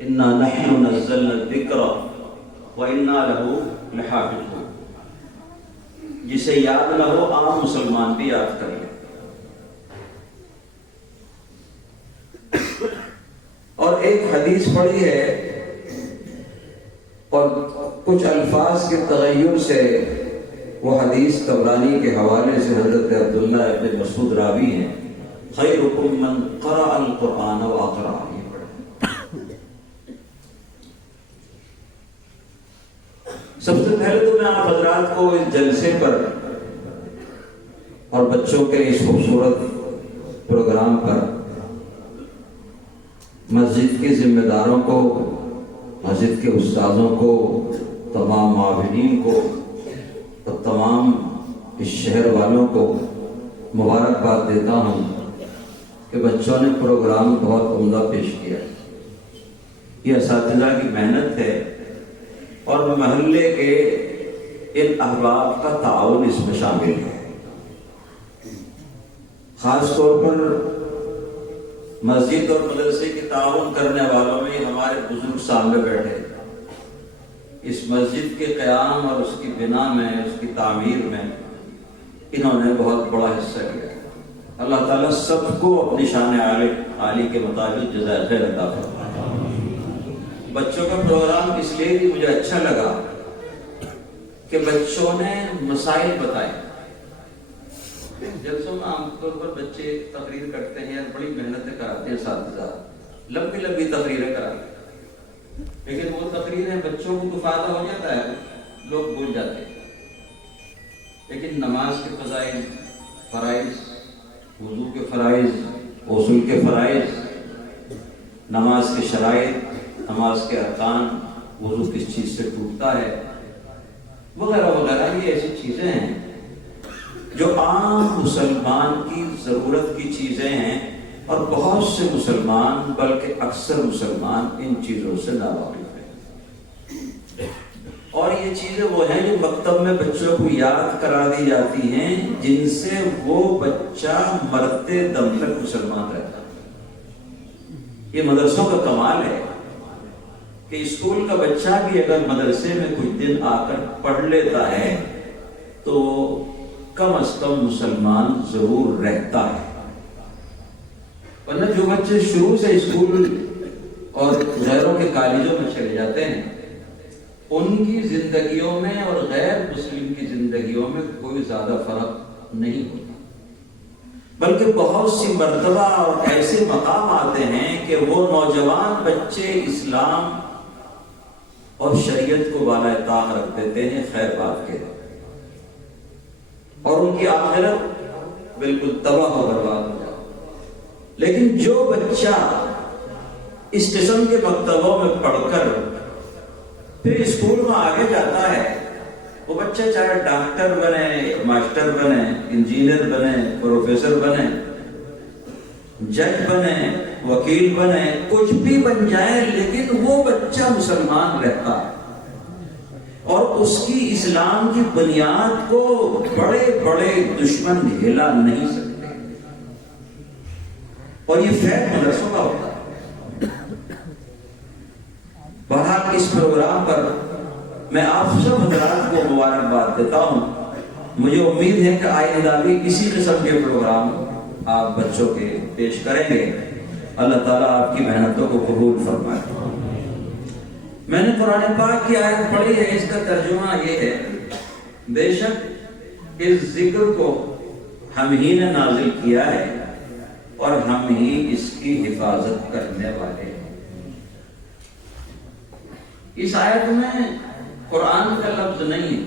انا نحن نزلنا الذکر وانا لہ لحافظون. جسے یاد نہ ہو عام مسلمان بھی یاد کر لے. اور ایک حدیث پڑھی ہے اور کچھ الفاظ کے تغیر سے وہ حدیث طبرانی کے حوالے سے حضرت عبداللہ ابن مسعود راوی ہیں. خیرکم من قرأ القرآن واقرأ. سب سے پہلے تو میں آپ حضرات کو اس جلسے پر اور بچوں کے اس خوبصورت پروگرام پر مسجد کے ذمہ داروں کو، مسجد کے استاذوں کو، تمام معاونین کو اور تمام اس شہر والوں کو مبارکباد دیتا ہوں کہ بچوں نے پروگرام بہت عمدہ پیش کیا. یہ اساتذہ کی محنت ہے اور محلے کے ان احباب کا تعاون اس میں شامل ہے. خاص طور پر مسجد اور مدرسے کے تعاون کرنے والوں میں ہمارے بزرگ سامنے بیٹھے. اس مسجد کے قیام اور اس کی بنا میں، اس کی تعمیر میں انہوں نے بہت بڑا حصہ لیا. اللہ تعالیٰ سب کو اپنی شان عالی کے مطابق جزائے خیر عطا فرمائے. بچوں کا پروگرام اس لیے بھی مجھے اچھا لگا کہ بچوں نے مسائل بتائے. جلسوں میں عام طور پر بچے تقریر کرتے ہیں، بڑی محنتیں کراتے ہیں اساتذہ، لمبی لمبی تقریریں کراتے ہیں، لیکن وہ تقریریں بچوں کو تو فائدہ ہو جاتا ہے، لوگ بھول جاتے ہیں. لیکن نماز کے فضائل، فرائض، وضو کے فرائض، غسل کے فرائض، نماز کے شرائط، نماز کے ارکان، وضو کس چیز سے ٹوٹتا ہے، وغیرہ وغیرہ، یہ ایسی چیزیں ہیں جو عام مسلمان کی ضرورت کی چیزیں ہیں اور بہت سے مسلمان بلکہ اکثر مسلمان ان چیزوں سے ناواقف ہیں. اور یہ چیزیں وہ ہیں جو مکتب میں بچوں کو یاد کرا دی جاتی ہیں، جن سے وہ بچہ مرتے دم تک مسلمان رہتا ہے. یہ مدرسوں کا کمال ہے کہ اسکول کا بچہ بھی اگر مدرسے میں کچھ دن آ کر پڑھ لیتا ہے تو کم از کم مسلمان ضرور رہتا ہے. ورنہ جو بچے شروع سے اسکول اور غیروں کے کالجوں میں چلے جاتے ہیں، ان کی زندگیوں میں اور غیر مسلم کی زندگیوں میں کوئی زیادہ فرق نہیں ہوتا، بلکہ بہت سی مرتبہ اور ایسے مقام آتے ہیں کہ وہ نوجوان بچے اسلام اور شریعت کو بالائے طاق رکھ دیتے ہیں خیر بات کے، اور ان کی آخرت بالکل تباہ و برباد ہو جاتی. لیکن جو بچہ اس قسم کے مکتبوں میں پڑھ کر پھر اسکول میں آگے جاتا ہے، وہ بچہ چاہے ڈاکٹر بنے، ماسٹر بنے، انجینئر بنے، پروفیسر بنے، جج بنے، وکیل بنے، کچھ بھی بن جائے، لیکن وہ بچہ مسلمان رہتا ہے اور اس کی اسلام کی بنیاد کو بڑے بڑے دشمن ہلا نہیں سکتے. اور یہ فیض مدرسوں کا ہوتا ہے. بہرحال اس پروگرام پر میں آپ سب حضرات کو مبارکباد دیتا ہوں. مجھے امید ہے کہ آئندہ بھی اسی قسم کے پروگرام آپ بچوں کے پیش کریں گے. اللہ تعالیٰ آپ کی محنتوں کو قبول فرمائے. میں نے قرآن پاک کی آیت پڑھی ہے، اس کا ترجمہ یہ ہے: بے شک اس ذکر کو ہم ہی نے نازل کیا ہے اور ہم ہی اس کی حفاظت کرنے والے ہیں. اس آیت میں قرآن کا لفظ نہیں ہے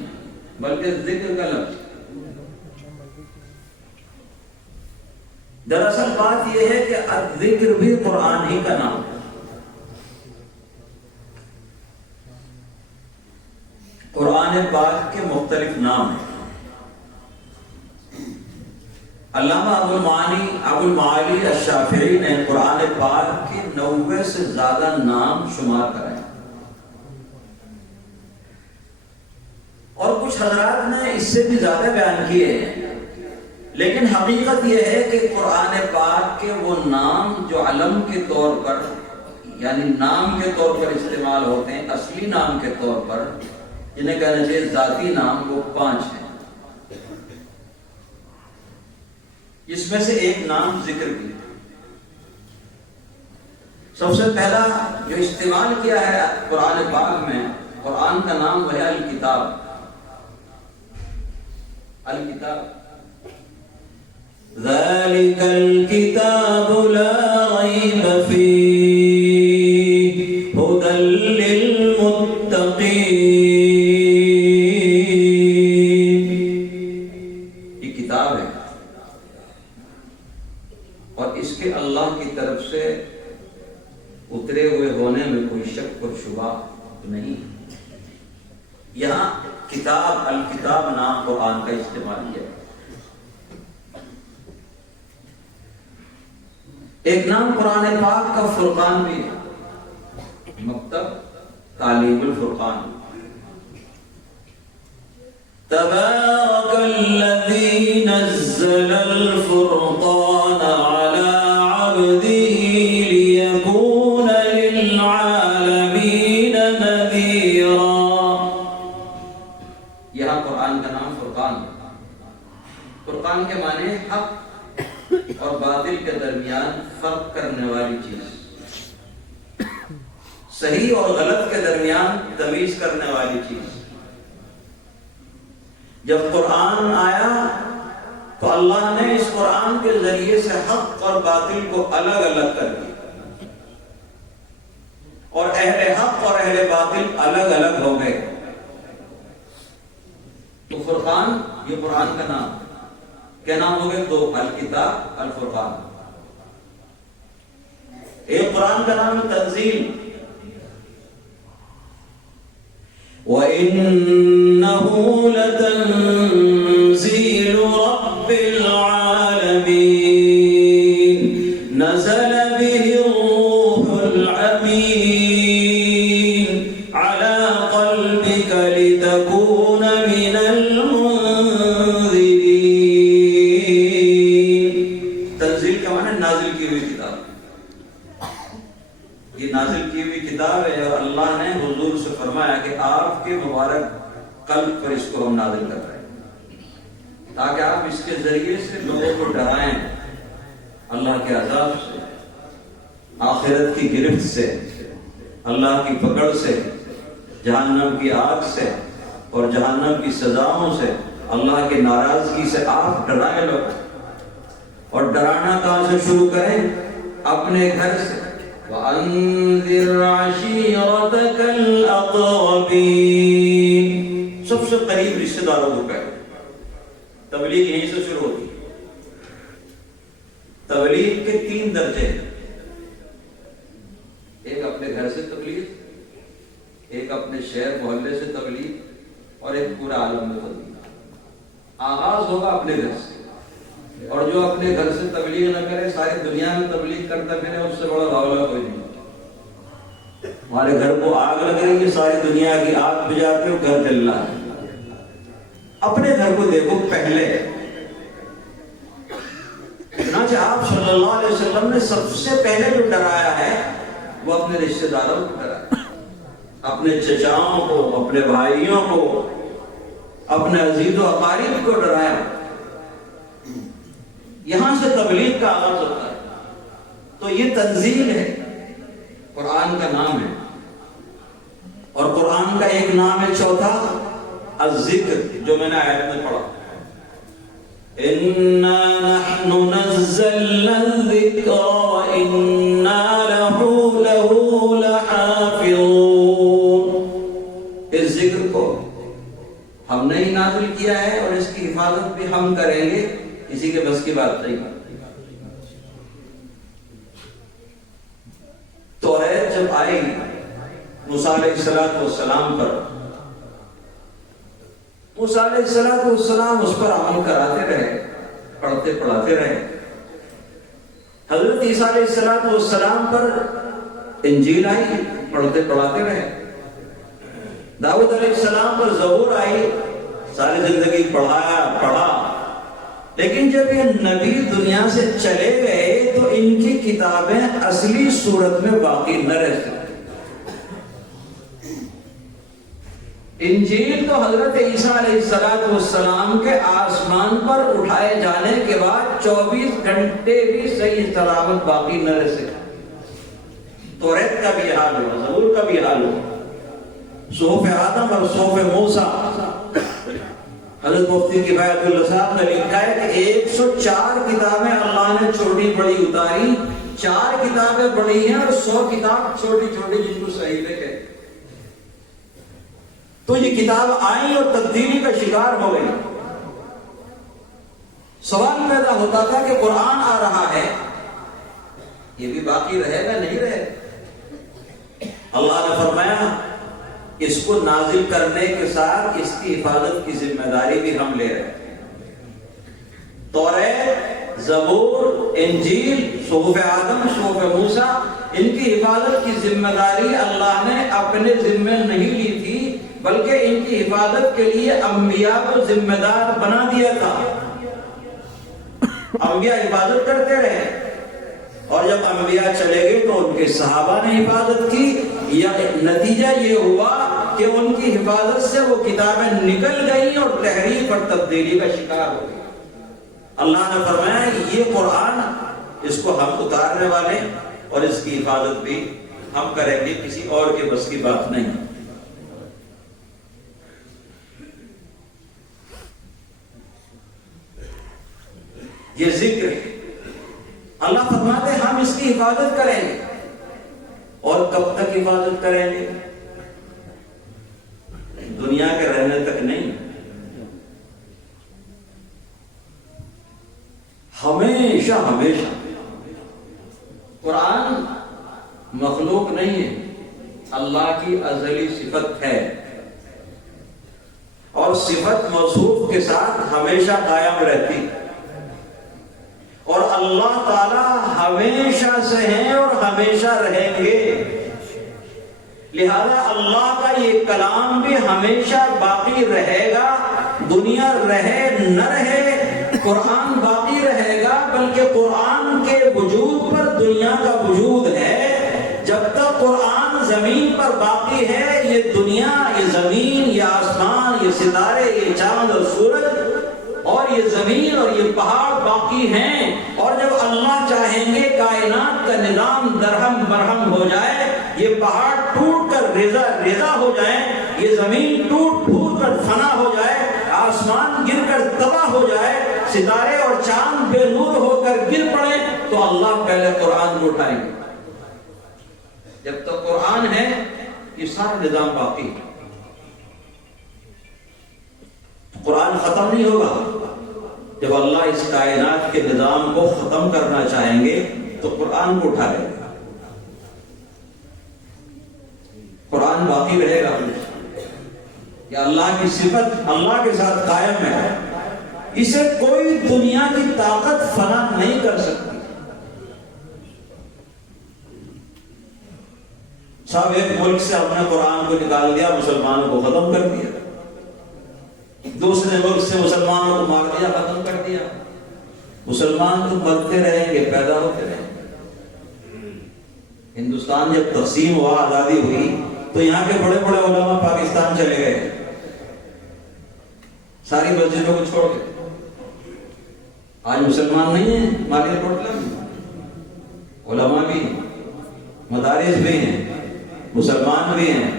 بلکہ ذکر کا لفظ. دراصل بات یہ ہے کہ الذکر بھی قرآن ہی کا نام ہے. قرآن پاک کے مختلف نام ہیں. علامہ ابو المعالی الشافعی نے قرآن پاک کے 90 سے زیادہ نام شمار کرائے اور کچھ حضرات نے اس سے بھی زیادہ بیان کیے ہیں. لیکن حقیقت یہ ہے کہ قرآن پاک کے وہ نام جو علم کے طور پر یعنی نام کے طور پر استعمال ہوتے ہیں، اصلی نام کے طور پر جنہیں کہنا چاہیے ذاتی نام، وہ 5 ہیں۔ اس میں سے ایک نام ذکر کی، سب سے پہلا جو استعمال کیا ہے قرآن پاک میں، قرآن کا نام وہ ہے الکتاب۔ الکتاب ذالک الکتاب لا ریب فیہ ھدی للمتقین، یہ کتاب ہے اور اس کے اللہ کی طرف سے اترے ہوئے ہونے میں کوئی شک اور شبہ نہیں۔ یہاں کتاب، الکتاب نام قرآن کا استعمال کیا ہے۔ ایک نام قرآن پاک کا فرقان بھی ہے، مکتب تعلیم الفرقان۔ تبارک الذی نزل الفرقان علی عبدہ لیکون للعالمین نذیرا۔ یہاں قرآن کا نام فرقان ہے۔ فرقان کے معنی حق اور باطل کے درمیان فرق کرنے والی چیز، صحیح اور غلط کے درمیان تمیز کرنے والی چیز۔ جب قرآن آیا تو اللہ نے اس قرآن کے ذریعے سے حق اور باطل کو الگ الگ کر دیا، اور اہل حق اور اہل باطل الگ الگ ہو گئے۔ تو فرقان یہ قرآن کا نام کیا نام ہو گئے؟ 2، الکتاب، الفرقان۔ ایک قرآن کا نام ہے تنزیل، وَإِنَّهُ لَتَنزِيلُ رَبِّ الْعَالَمِينَ نَزَلَ بِهِ الرُّوحُ الْأَمِينُ عَلَى قَلْبِكَ لِتَكُونَ مِنَ الْمُنذِرِينَ۔ تنزیل کا معنی نازل کی ہوئی کتاب، یہ نازل کی ہوئی کتاب ہے، اور اللہ نے حضور سے فرمایا کہ آپ کے مبارک قلب پر اس کو ہم نازل کر رہے ہیں تاکہ آپ اس کے ذریعے سے لوگوں کو ڈرائیں اللہ کے عذاب سے، آخرت کی گرفت سے، اللہ کی پکڑ سے، جہنم کی آگ سے اور جہنم کی سزاؤں سے، اللہ کی ناراضگی سے آپ ڈرائیں لوگ۔ اور ڈرانا کہاں سے شروع کریں؟ اپنے گھر سے۔ وَأَنذِرْ عَشِيرَتَكَ الْأَقْرَبِينَ، سب سے قریب رشتہ داروں کو کہے۔ تبلیغ یہیں سے شروع ہوتی ہے۔ تبلیغ کے 3 درجے ہیں، ایک اپنے گھر سے تبلیغ، ایک اپنے شہر محلے سے تبلیغ، اور ایک پورا عالم میں تبلیغ۔ آغاز ہوگا اپنے گھر سے، اور جو اپنے گھر سے تبلیغ نہ کرے، ساری دنیا میں تبلیغ کرتا پھرے، اس سے بڑا باولا کوئی نہیں۔ ہمارے گھر کو آگ لگ رہی ہے، ساری دنیا کی آگ بجھاتے ہو، گھر جل رہا ہے۔ اپنے گھر کو دیکھو پہلے۔ چنانچہ آپ صلی اللہ علیہ وسلم نے سب سے پہلے جو ڈرایا ہے وہ اپنے رشتہ داروں کو ڈرایا، اپنے چچاؤں کو، اپنے بھائیوں کو، اپنے عزیز و اقارب کو ڈرایا۔ یہاں سے تبلیغ کا آغاز ہوتا ہے۔ تو یہ تنزیل ہے، قرآن کا نام ہے، اور قرآن کا ایک نام ہے چوتھا الذکر، جو میں نے آیت میں پڑھا، اِنَّا نَحْنُ نَزَّلْنَا الذِّكْرَ وَإِنَّا لَهُ لَحَافِظُونَ۔ اس ذکر کو ہم نے ہی نازل کیا ہے، اور اس کی حفاظت بھی ہم کریں گے، کسی کے بس کی بات نہیں۔ توریت جب آئی موسیٰ علیہ السلام پر، موسیٰ علیہ السلام اس پر عمل کراتے رہے، پڑھتے پڑھاتے رہے۔ حضرت عیسیٰ علیہ السلام پر انجیل آئی، پڑھتے پڑھاتے رہے۔ داؤد علیہ السلام پر زبور آئی، ساری زندگی پڑھا، لیکن جب یہ نبی دنیا سے چلے گئے تو ان کی کتابیں اصلی صورت میں باقی نہ رہ سکتی۔ انجیل تو حضرت عیسیٰ علیہ السلام کے آسمان پر اٹھائے جانے کے بعد 24 گھنٹے بھی صحیح سلامت باقی نہ رہ سکتی۔ توریت کا بھی حال ہوا، زبور کا بھی حال ہوا، صحف آدم اور صحف موسیٰ۔ حضرت مفتی کفایت اللہ صاحب نے لکھا ہے کہ 104 کتابیں اللہ نے چھوٹی بڑی اتاری، 4 کتابیں بڑی ہیں اور 100 کتاب چھوٹی چھوٹی جن کو صحیفے کہتے ہیں۔ تو یہ کتاب آئی اور تبدیلی کا شکار ہو گئی۔ سوال پیدا ہوتا تھا کہ قرآن آ رہا ہے، یہ بھی باقی رہے گا نہیں رہے گا؟ اللہ نے فرمایا اس کو نازل کرنے کے ساتھ اس کی حفاظت کی ذمہ داری بھی ہم لے رہے ہیں۔ توریت، زبور، انجیل، صحف آدم، صحف موسیٰ، ان کی حفاظت کی ذمہ داری اللہ نے اپنے ذمہ نہیں لی تھی، بلکہ ان کی حفاظت کے لیے انبیاء کو ذمہ دار بنا دیا تھا۔ انبیاء حفاظت کرتے رہے، اور جب انبیاء چلے گئے تو ان کے صحابہ نے حفاظت کی۔ یا نتیجہ یہ ہوا کہ ان کی حفاظت سے وہ کتابیں نکل گئیں اور تحریف اور تبدیلی کا شکار ہو گئی۔ اللہ نے فرمایا یہ قرآن، اس کو ہم اتارنے والے اور اس کی حفاظت بھی ہم کریں گے، کسی اور کے بس کی بات نہیں۔ یہ ذکر ہے، اللہ فرماتے ہم اس کی حفاظت کریں گے، اور کب تک حفاظت کریں گے؟ دنیا کے رہنے تک نہیں، ہمیشہ ہمیشہ۔ قرآن مخلوق نہیں ہے، اللہ کی ازلی صفت ہے، اور صفت موصوف کے ساتھ ہمیشہ قائم رہتی، اور اللہ تعالی ہمیشہ سے ہیں اور ہمیشہ رہیں گے۔ لہذا اللہ کا یہ کلام بھی ہمیشہ باقی رہے گا، دنیا رہے نہ رہے، قرآن باقی رہے گا، بلکہ قرآن کے وجود پر دنیا کا وجود ہے۔ جب تک قرآن زمین پر باقی ہے، یہ دنیا، یہ زمین، یہ آسمان، یہ ستارے، یہ چاند اور سورج اور یہ زمین اور یہ پہاڑ باقی ہیں، اور جب اللہ چاہیں گے کائنات کا نظام درہم برہم ہو جائے، یہ پہاڑ ٹوٹ کر ریزہ ریزہ ہو جائیں، یہ زمین ٹوٹ پھوٹ کر فنا ہو جائے، آسمان گر کر تباہ ہو جائے، ستارے اور چاند بے نور ہو کر گر پڑے، تو اللہ پہلے قرآن کو اٹھائیں گے۔ جب تک قرآن ہے یہ سارا نظام باقی ہے، قرآن ختم نہیں ہوگا۔ جب اللہ اس کائنات کے نظام کو ختم کرنا چاہیں گے تو قرآن کو اٹھا لیں گے، قرآن باقی رہے گا۔ یہ اللہ کی صفت اللہ کے ساتھ قائم ہے، اسے کوئی دنیا کی طاقت فنا نہیں کر سکتی۔ صاحب ایک ملک سے ہم نے قرآن کو نکال دیا، مسلمانوں کو ختم کر دیا، دوسرے ملک سے مسلمانوں کو مار دیا، ختم کر دیا۔ مسلمان تو مرتے رہیں گے، پیدا ہوتے رہیں گے۔ ہندوستان جب تقسیم ہوا، آزادی ہوئی، تو یہاں کے بڑے بڑے علماء پاکستان چلے گئے، ساری مسجدوں کو چھوڑ کے۔ آج مسلمان نہیں ہیں، مالی علماء بھی ہیں، مدارس بھی ہیں، مسلمان بھی ہیں،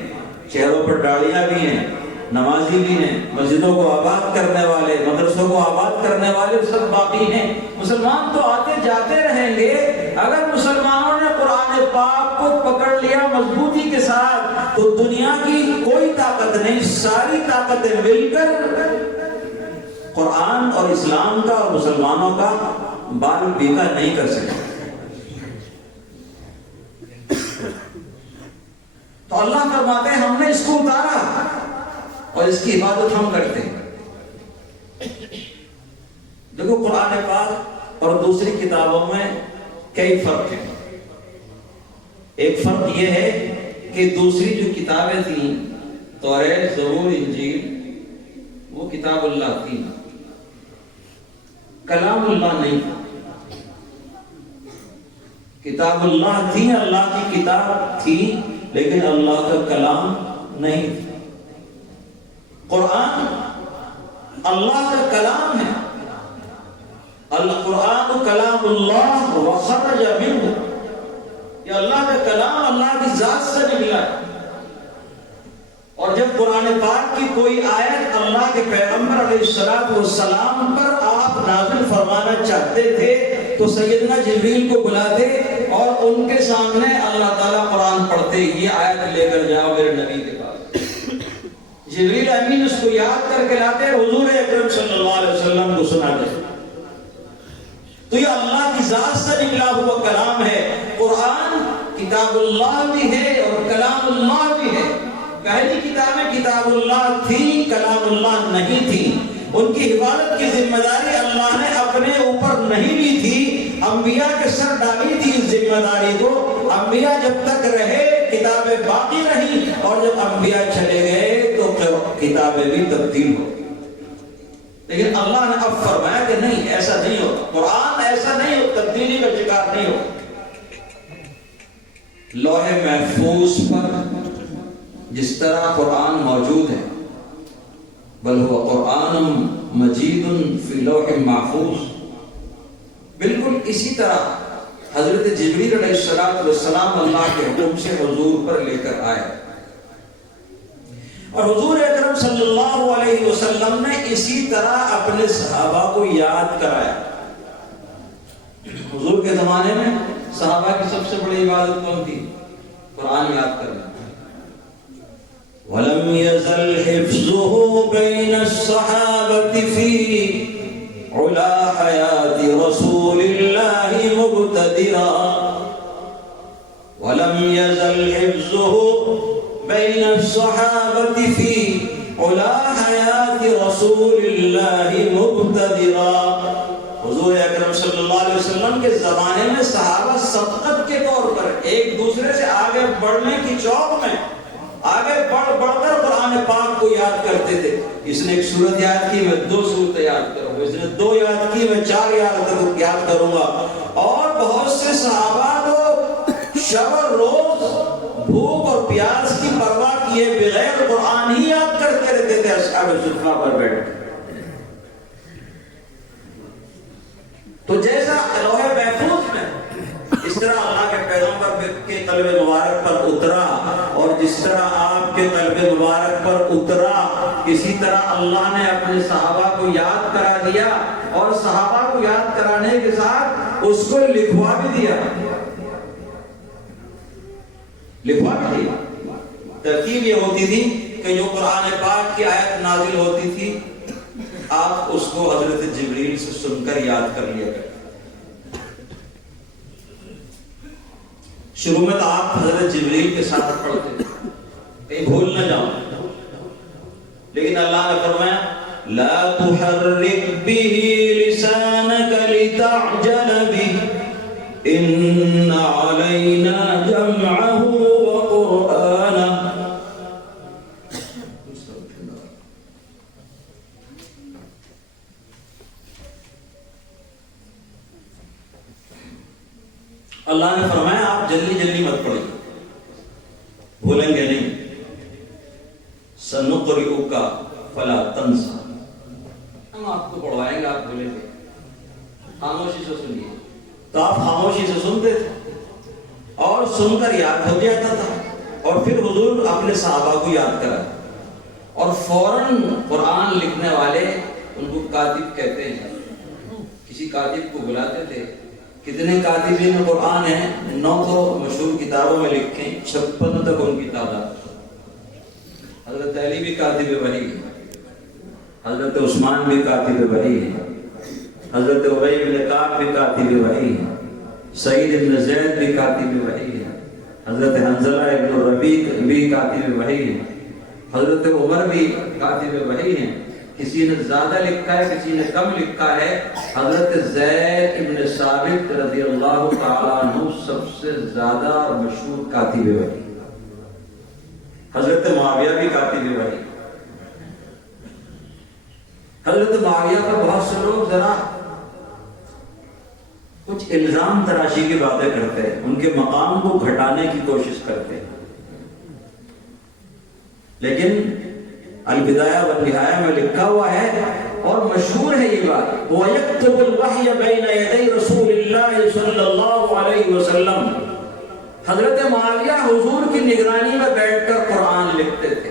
چہروں پر داڑیاں بھی ہیں، نمازی بھی ہیں، مسجدوں کو آباد کرنے والے، مدرسوں کو آباد کرنے والے سب باقی ہیں۔ مسلمان تو آتے جاتے رہیں گے۔ اگر مسلمانوں نے قرآن پاک کو پکڑ لیا مضبوطی کے ساتھ تو دنیا کی کوئی طاقت نہیں، ساری طاقتیں مل کر قرآن اور اسلام کا اور مسلمانوں کا بال بیکا نہیں کر سکتے۔ تو اللہ فرماتے ہیں ہم نے اس کو اتارا اور اس کی عبادت ہم کرتے ہیں۔ دیکھو قرآن پاک اور دوسری کتابوں میں کئی فرق ہیں۔ ایک فرق یہ ہے کہ دوسری جو کتابیں تھیں، توریت، زبور، انجیل، وہ کتاب اللہ تھی، کلام اللہ نہیں تھا. کتاب اللہ تھی، اللہ کی کتاب تھی، لیکن اللہ کا کلام نہیں تھا. قرآن اللہ کا کلام ہے. القرآن کلام اللہ وخرج منہ، یہ اللہ کا کلام اللہ کی ذات سے نکلا ہے. اور جب قرآن پاک کی کوئی آیت اللہ کے پیغمبر علیہ السلام پر آپ نازل فرمانا چاہتے تھے تو سیدنا جبریل کو بلاتے اور ان کے سامنے اللہ تعالیٰ قرآن پڑھتے، یہ آیت لے کر جاؤ میرے نبی کے پاس. جبریل امین اس کو یاد کر کے لاتے، حضور اکرم صلی اللہ علیہ وسلم کو سناتے. تو یہ اللہ کی ذات سے نکلا ہوا کلام ہے. قرآن کتاب اللہ بھی ہے اور کلام اللہ بھی ہے. پہلی کتابیں کتاب اللہ تھی، کلام اللہ نہیں تھی. ان کی حفاظت کی ذمہ داری اللہ نے اپنے اوپر نہیں لی تھی، انبیاء کے سر ڈالی تھی اس ذمہ داری کو. انبیاء جب تک رہے کتابیں باقی رہی، اور جب انبیاء چلے گئے تو کتابیں بھی تبدیل ہو. لیکن اللہ نے اب فرمایا کہ نہیں، ایسا نہیں ہوتا. قرآن ایسا نہیں ہو، تبدیلی کا شکار نہیں ہو. لوح محفوظ پر جس طرح قرآن موجود ہے، بل هو قرآن مجید فی لوح محفوظ، بالکل اسی طرح حضرت جبریل علیہ السلام اللہ کے حکم سے حضور پر لے کر آئے. اور حضور اکرم صلی اللہ علیہ وسلم نے اسی طرح اپنے صحابہ کو یاد کرایا. حضور کے زمانے میں صحابہ کی سب سے بڑی عبادت کون تھی؟ قرآن یاد کرنا. وَلَمْ يَزَلْ حِفْظُهُ بَيْنَ الصَّحَابَةِ فِي عُلَى حَيَاةِ رَسُولِ اللَّهِ مُبْتَدِرًا. وَلَمْ يَزَلْ حِفْظُهُ بَيْنَ الصَّحَابَةِ فِي عُلَى حَيَاةِ رَسُولِ اللَّهِ مُبْتَدِرًا. حضور اکرم صلی اللہ علیہ وسلم کے زمانے میں صحابہ سبقت کے طور پر ایک دوسرے سے آگے بڑھنے کی چوک میں آگے بڑھ کر قرآن پاک کو یاد کرتے تھے. اس نے ایک سورت یاد کی، میں 2 سورتیں یاد کروں گا. اس نے 2 یاد کی، میں 4 یاد کروں گا. اور بہت سے صحابہ کو شب و روز بھوک اور پیاس کی پرواہ کیے بغیر قرآن ہی یاد کرتے رہتے تھے اصحاب صفہ پر بیٹھ کر. تو جیسا لوح محفوظ میں اس طرح اللہ کے پیغمبر کے قلب مبارک پر اترا، اور جس طرح آپ کے قلب مبارک پر اترا، اسی طرح اللہ نے اپنے صحابہ کو یاد کرا دیا. اور صحابہ کو یاد کرانے کے ساتھ اس کو لکھوا بھی دیا. ترتیب یہ ہوتی تھی کہ جو قرآن پاک کی آیت نازل ہوتی تھی، آپ اس کو حضرت جبریل سے سن کر یاد کر لیا کرتے. شروع میں تو آپ حضرت جبریل کے ساتھ پڑھتے کہیں بھول نہ جاؤ، لیکن اللہ نے فرمایا لا تحرک به لسانك لتعجل به ان علینا جمعه وقرآنه. اللہ نے فرمایا آپ جلدی مت پڑھیے، بھولیں گے نہیں. سنقرئک فلا تنسى، ہم آپ کو پڑھوائیں گے، آپ بھولیں گے. خاموشی سے سنیے. تو آپ خاموشی سے سنتے تھے اور سن کر یاد ہو جاتا تھا. اور پھر حضور اپنے صحابہ کو یاد کرا، اور فوراً قرآن لکھنے والے ان کو کاتب کہتے ہیں. کسی کاتب کو بلاتے تھے. کتنے کاتبین قرآن ہیں؟ 9 تو مشہور کتابوں میں لکھیں، 56 تک ان کی تعداد. حضرت علی بھی کاتب وحی ہے، حضرت عثمان بھی کاتب وحی ہے، حضرت ابی بن کعب بھی کاتب وحی ہے، سعید بن زید بھی کاتب وحی ہے، حضرت حنظلہ ابن الربیع بھی کاتب وحی ہے، حضرت عمر بھی کاتب وحی ہیں. کسی نے زیادہ لکھا ہے، کسی نے کم لکھا ہے. حضرت زید ابن ثابت رضی اللہ تعالیٰ عنہ سب سے زیادہ اور مشہور کاتب وحی. حضرت معاویہ بھی کاتب وحی. حضرت معاویہ پر بہت سے لوگ ذرا کچھ الزام تراشی کی باتیں کرتے ہیں، ان کے مقام کو گھٹانے کی کوشش کرتے ہیں. لیکن البدایہ والنہایہ میں لکھا ہوا ہے اور مشہور ہے یہ بات، وَيَكْتُبُ الْوَحْيَ بَيْنَ يَدَيْ رَسُولِ اللَّهِ صلی اللہ علیہ وسلم. حضرت معاویہ حضور کی نگرانی میں بیٹھ کر قرآن لکھتے تھے.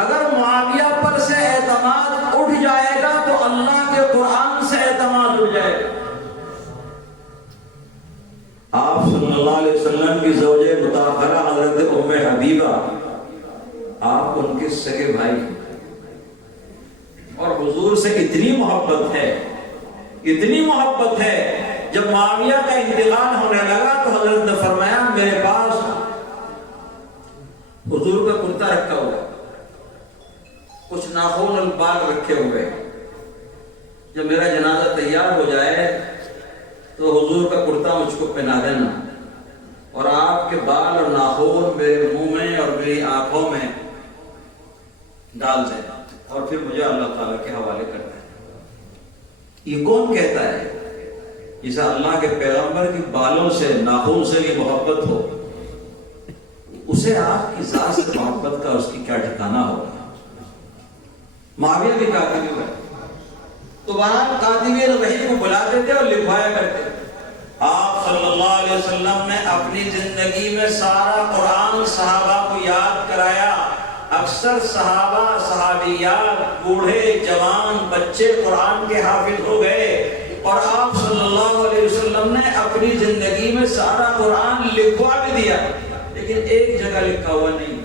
اگر معاویہ پر سے اعتماد اٹھ جائے گا تو اللہ کے قرآن سے اعتماد اٹھ جائے گا. آپ صلی اللہ علیہ وسلم کی زوج مطہرہ حضرت ام حبیبہ، آپ ان کے سگے بھائی ہیں اور حضور سے اتنی محبت ہے، اتنی محبت ہے، جب معاویہ کا انتقال ہونے لگا تو حضرت نے فرمایا میرے پاس حضور کا کرتا رکھا ہوا، کچھ ناخن اور بال رکھے ہوئے، جب میرا جنازہ تیار ہو جائے تو حضور کا کرتا مجھ کو پہنا دینا اور آپ کے بال اور ناخن میرے منہ میں اور میری آنکھوں میں ڈال دینا اور پھر مجھے اللہ تعالیٰ کے حوالے کر دینا. یہ کون کہتا ہے؟ جسے اللہ کے پیغمبر کی بالوں سے ناخن سے بھی محبت ہو، اسے آپ کی ذات سے محبت کا اس کی کیا ٹھکانہ ہوگا. معاویہ بھی کاتب ہے تو بہرحال کاتبین وحی کو بلاتے تھے اور لکھوایا کرتے تھے. آپ صلی اللہ علیہ وسلم نے اپنی زندگی میں سارا قرآن صحابہ کو یاد کرایا. اکثر صحابہ صحابیات بوڑھے جوان بچے قرآن کے حافظ ہو گئے اور آپ صلی اللہ علیہ وسلم نے اپنی زندگی میں سارا قرآن لکھوا بھی دیا، لیکن ایک جگہ لکھا ہوا نہیں.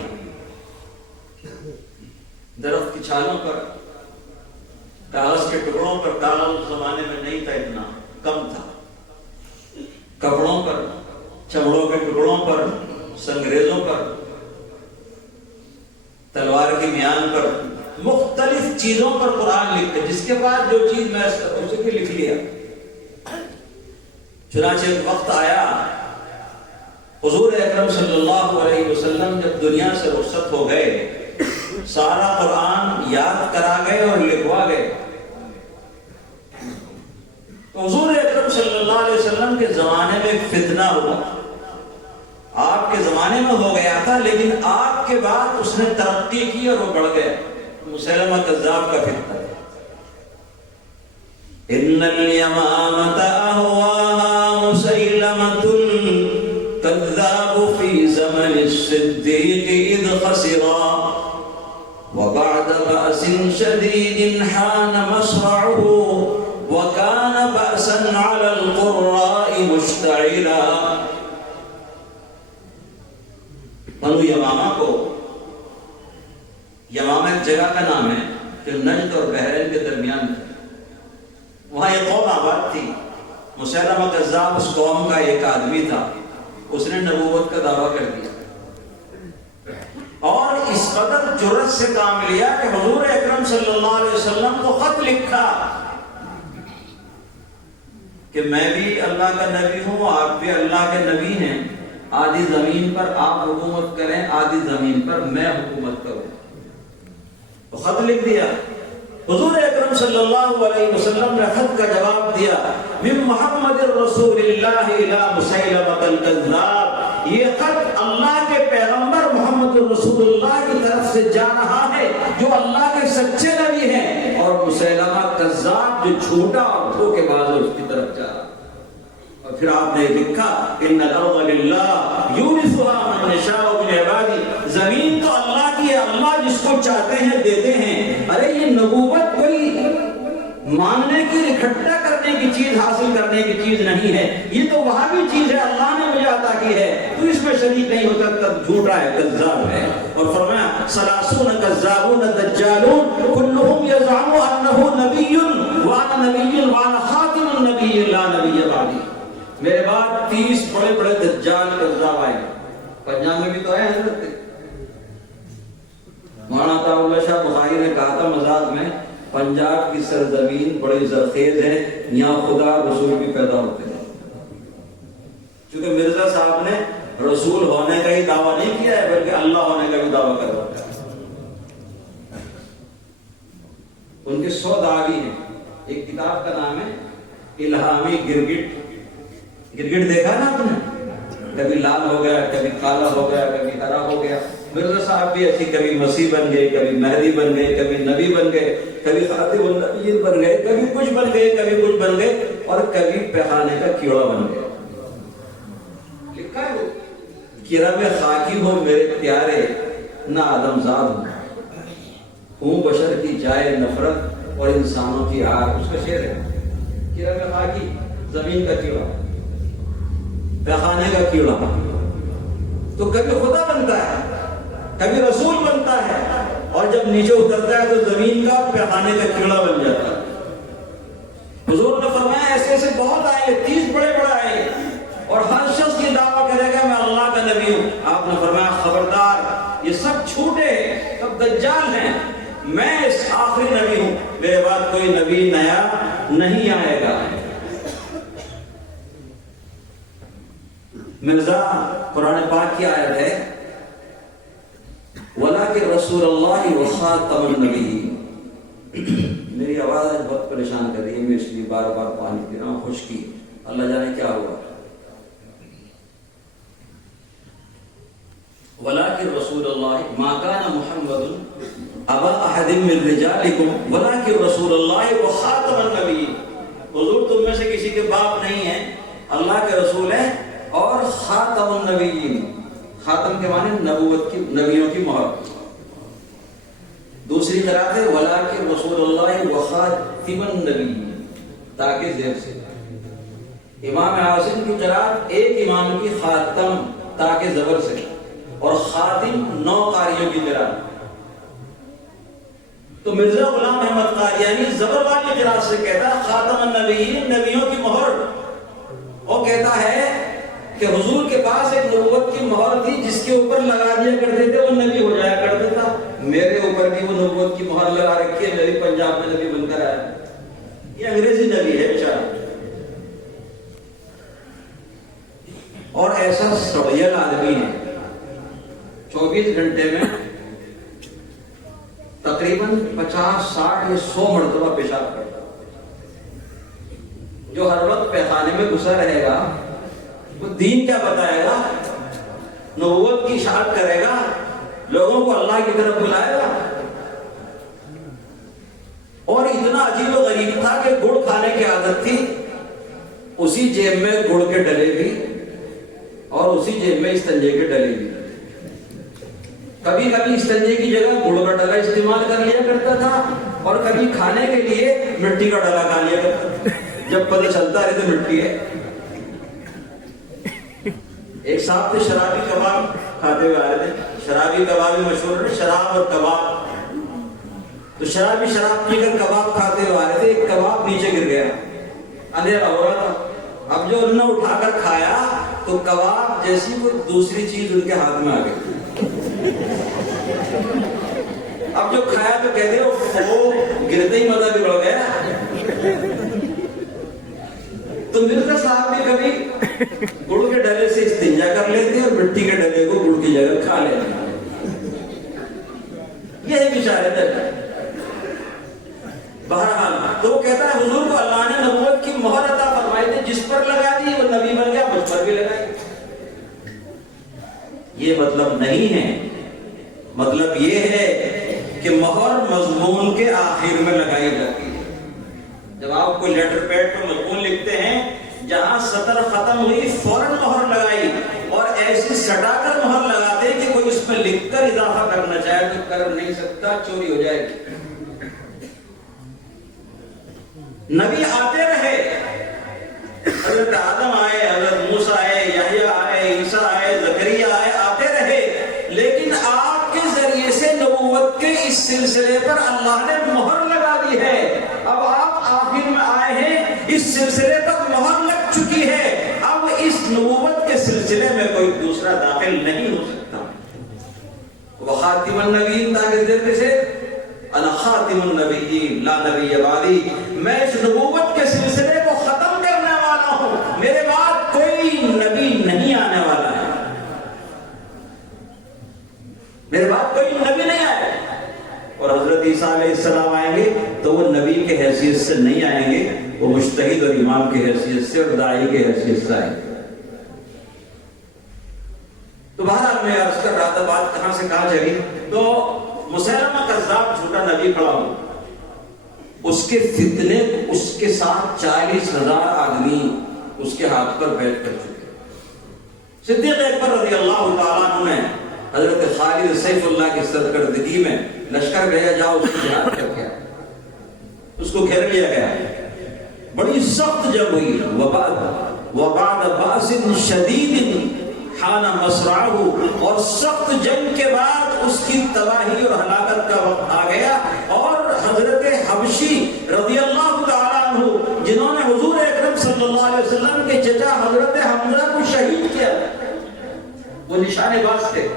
درخت کی چھالوں پر، کاغذ کے ٹکڑوں پر، کاغذ اس زمانے میں نہیں تھا، اتنا کم تھا، کپڑوں پر، چمڑوں کے ٹکڑوں پر، سنگریزوں پر، تلوار کی میان پر، مختلف چیزوں پر قرآن لکھتے، جس کے بعد جو چیز میں اسے بھی لکھ لیا. چنانچہ ایک وقت آیا حضور اکرم صلی اللہ علیہ وسلم جب دنیا سے رخصت ہو گئے، سارا قرآن یاد کرا گئے اور لکھوا گئے. تو حضور اکرم صلی اللہ علیہ وسلم کے زمانے میں ایک فتنہ ہوا. آپ کے زمانے میں ہو گیا تھا لیکن آپ کے بعد اس نے ترقی کی اور وہ بڑھ گیا. مسیلمہ کذاب کا فتنہ. ان الیمامۃ اہواها مسیلمۃ الکذاب فی زمن الصدیق اذ خسرا وبعد بأس شدید حان مصرعه وكان بأسا على القراء مشتعلا. بنو یمامہ کو، یمامہ ایک جگہ کا نام ہے جو نجد اور بحرین کے درمیان تھا. وہاں ایک قوم آباد تھی. مسیلمہ کذاب اس قوم کا ایک آدمی تھا. اس نے نبوت کا دعویٰ کر دیا اور اس قدر جرأت سے کام لیا کہ حضور اکرم صلی اللہ علیہ وسلم کو خط لکھا کہ میں بھی اللہ کا نبی ہوں، آپ بھی اللہ کے نبی ہیں، آدھی زمین پر آپ حکومت کریں، آدھی زمین پر میں حکومت کروں. تو خط لکھ دیا. حضور اکرم صلی اللہ علیہ وسلم نے خط کا جواب دیا، من محمد رسول اللہ الی مسیلمۃ الکذاب. یہ خط اللہ کے پیغمبر محمد رسول اللہ کی طرف سے جا رہا ہے جو اللہ کے سچے نبی ہیں، اور مسیلمہ کذاب جو جھوٹا اور دھوکے باز ہے اس کی طرف جا رہا. اور پھر آپ نے لکھا ان الارض للہ یورثها من یشاء من عبادہ. زمین تو اللہ کی ہے، اللہ جس کو چاہتے ہیں دیتے ہیں. ارے یہ نبوت کوئی ماننے کی، اکٹھا کرنے کی چیز، حاصل کرنے کی چیز نہیں ہے. یہ تو وہاں بھی چیز ہے، اللہ نے مجھے عطا کی ہے، تو اس میں شریک نہیں ہو سکتا، جھوٹا ہے، کذاب ہے. اور فرمایا ثلاثون کذابون دجالون کلهم یزعم انه نبی وانا نبی وانا خاتم النبی لا نبی بعدی. میرے بعد 30 بڑے بڑے دجال کذاب آئے. پنجاب میں بھی تو آئے حضرت. مولانا عطا اللہ شاہ بخاری نے کہا تھا مزاج میں، پنجاب کی سرزمین بڑی زرخیز ہے، یہاں خدا رسول بھی پیدا ہوتے ہیں. چونکہ مرزا صاحب نے رسول ہونے کا ہی دعویٰ نہیں کیا ہے بلکہ اللہ ہونے کا بھی دعویٰ کر رہا ہے. ان کے 100 دعوی ہیں. ایک کتاب کا نام ہے الہامی گرگٹ دیکھا نا آپ نے؟ کبھی لال ہو گیا، کبھی کالا ہو گیا، کبھی ہرا ہو گیا۔ مرزا صاحب بھی ایسی کبھی مسیح بن گئے، کبھی مہدی بن گئے، کبھی نبی بن گئے، کبھی خاتم النبیین بن گئے، کبھی کچھ بن گئے، کبھی کچھ بن گئے، اور کبھی پیخانے کا کیڑا بن گئے۔ لکھا ہے وہ، کرم خاکی ہو میرے پیارے، نہ آدم زاد ہوں بشر کی جائے نفرت اور انسانوں کی آگ۔ اس کا شعر ہے، کرم خاکی زمین کا کیڑا، پیخانے کا کیڑا، تو کبھی خدا بنتا ہے، کبھی رسول بنتا ہے، اور جب نیچے اترتا ہے تو زمین کا پیخانے کا کیڑا بن جاتا ہے۔ حضور نے فرمایا ایسے ایسے بہت آئے، 30 بڑے آئے، اور ہر شخص یہ دعویٰ کرے گا میں اللہ کا نبی ہوں۔ آپ نے فرمایا خبردار، یہ سب چھوٹے ہیں، سب دجال ہیں، میں اس آخری نبی ہوں، میرے بعد کوئی نبی نیا نہیں آئے گا۔ مرزا قرآن پاک کی آیت ہے وَلَٰكِن رَسُولَ اللَّهِ وَخَاتَمَ النَّبِيِّينَ۔ میری آواز آج بہت پریشان کر رہی ہے، میں اس لیے بار بار پانی پی رہا ہوں، خشکی، اللہ جانے کیا ہوا۔ وَلَٰكِن رَسُولَ اللَّهِ مَا كَانَ مُحَمَّدٌ أَبَا أَحَدٍ مِّن رِّجَالِكُمْ وَلَٰكِن رَسُولَ اللَّهِ وَخَاتَمَ النَّبِيِّينَ۔ حضور تم میں سے کسی کے باپ نہیں ہیں، اللہ کے رسول ہیں اور خاتم النبیین۔ خاتم کے معنی نبوت کی، نبیوں کی مہر۔ دوسری قرأت ہے وَلَٰكِن رَسُولَ اللَّهِ وَخَاتِمَ النَّبِيِّينَ، تاکہ زیر سے۔ امام عاصم کی قرأت ایک امام کی خاتم تاکہ زبر سے، اور خاتم 9 قاریوں کی قرأت۔ تو مرزا غلام احمد قادیانی زبر والی قرأت سے کہتا ہے خاتم النبیین، نبیوں کی مہر۔ وہ کہتا ہے کہ حضور کے پاس ایک نبوت کی مہر تھی جس کے اوپر لگا دیا کرتے تھے وہ نبی ہو جایا کرتا تھا۔ میرے اوپر بھی وہ نبوت کی مہر لگا رکھی ہے، میں بھی پنجاب میں نبی بن کر آیا۔ یہ انگریزی نبی ہے بیچارہ، اور ایسا سڑیل آدمی ہے 24 گھنٹے میں تقریباً 50، 60 یا 100 مرتبہ پیشاب کرتا۔ جو ہر وقت پیخانے میں گھسا رہے گا وہ دین کیا بتائے گا، نبوت کی اشاعت کرے گا، لوگوں کو اللہ کی طرف بلائے گا۔ اور اتنا عجیب و غریب تھا کہ گڑ کھانے کی عادت تھی، اسی جیب میں گڑ کے ڈلے بھی اور اسی جیب میں استنجے کے ڈلے بھی۔ کبھی کبھی استنجے کی جگہ گڑ کا ڈلا استعمال کر لیا کرتا تھا، اور کبھی کھانے کے لیے مٹی کا ڈلا کھا لیا کرتا تھا، جب پتہ چلتا ہے تو مٹی ہے۔ ایک صاحب تھے شرابی کباب کھاتے ہوئے آئے تھے، شرابی کباب مشہور ہے، شراب اور کباب۔ تو شرابی شراب پی کر کباب کھاتے ہوئے آئے تھے، ایک کباب نیچے گر گیا، اندھیرا ہو رہا تھا۔ اب جو انہوں نے اٹھا کر کھایا تو کباب جیسی کوئی دوسری چیز ان کے ہاتھ میں آ گئی۔ اب جو کھایا تو کہتے ہو وہ گرتے ہی مزہ بگڑ گیا۔ تو مرزا صاحب بھی کبھی گڑ کے ڈلے سے استنجا کر لیتے اور مٹی کے ڈلے کو گڑ کی جگہ کھا لیتے۔ یہ ہے بیچارے درد۔ بہرحال تو وہ کہتا ہے حضور کو اللہ نے نبوت کی مہر عطا فرمائی تھی، جس پر لگا دی وہ نبی بن گیا، مجھ پر بھی لگائی۔ یہ مطلب نہیں ہے، مطلب یہ ہے کہ مہر مضمون کے آخر میں لگائی جاتی ہے۔ جب آپ کوئی لیٹر پیڈ پر مضمون لکھتے ہیں، جہاں سطر ختم ہوئی فوراً مہر لگائی، اور ایسی سٹا کر مہر لگاتے کہ کوئی اس میں لکھ کر اضافہ کرنا چاہے تو کر نہیں سکتا، چوری ہو جائے گی۔ نبی آتے رہے، حضرت آدم آئے، حضرت موسیٰ آئے، یحییٰ آئے، عیسیٰ آئے، زکریا آئے، آتے رہے، لیکن آپ کے ذریعے سے نبوت کے اس سلسلے پر اللہ نے مہر لگا دی ہے۔ اب آپ آخر میں آئے ہیں، اس سلسلے پر مہر لگ چکی ہے، اب اس نبوت کے سلسلے میں کوئی دوسرا داخل نہیں ہو سکتا۔ وہ خاتم النبیین تاکہ دیتے سے انا خاتم النبیین لا نبی بعدی، میں اس نبوت کے سلسلے کو ختم کرنے والا ہوں، میرے بعد کوئی نبی نہیں آنے والا ہے، میرے بعد کوئی نبی نہیں آئے گا۔ اور حضرت عیسیٰ علیہ السلام آئیں گے تو وہ نبی کے حیثیت سے نہیں آئیں گے، وہ مجتہد اور امام کی حیثیت سے اور داعی کی حیثیت سے آئے. تو بہرحال میں عرض کر رہا تھا بات کہاں سے کہاں چلی. تو مسیلمہ کذاب جھوٹا نبی کھڑا ہو, اس کے فتنے, اس کے ساتھ 40,000 آدمی اس کے ہاتھ پر بیٹھ کر چکے. صدیق اکبر رضی اللہ تعالیٰ عنہ نے حضرت خالد سیف اللہ کی سرکردگی میں لشکر بھیجا, جاؤ اس کو جہاد کر کے, اس کو گھیر لیا گیا. بڑی سخت جنگ ہوئی. وبعد باس شدید حان مصرعہ, اور سخت جنگ کے بعد اس کی تباہی اور ہلاکت کا وقت آ گیا. اور حضرت حبشی رضی اللہ تعالیٰ عنہ, جنہوں نے حضور اکرم صلی اللہ علیہ وسلم کے چچا حضرت حمزہ کو شہید کیا, وہ نشانے باز تھے.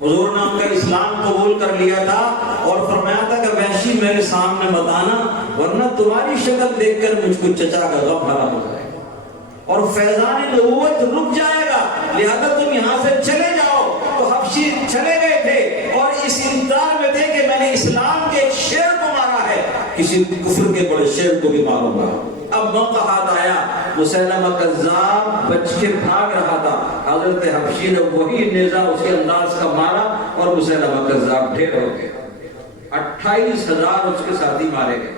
حضور نے ان کا اسلام قبول کر لیا تھا اور فرمایا تھا کہ وحشی میرے سامنے مت آنا, ورنہ تمہاری شکل دیکھ کر مجھ کو چچا کا غم حرام ہو جائے گا اور فیضان نبوت رک جائے گا, لہذا تم یہاں سے چلے جاؤ. تو حبشی چلے گئے تھے اور اس انتظار میں تھے کہ میں نے اسلام کے ایک شیر کو مارا ہے, کسی کفر کے بڑے شیر کو بھی ماروں گا. اب موقع ہاتھ آیا, مسیلمہ کذاب بچ کے بھاگ رہا تھا. حضرت حبشی نے وہی نیزہ اس کے انداز کا مارا اور مسیلمہ کذاب ڈھیر ہو گئے. 28,000 اس کے ساتھی مارے گئے.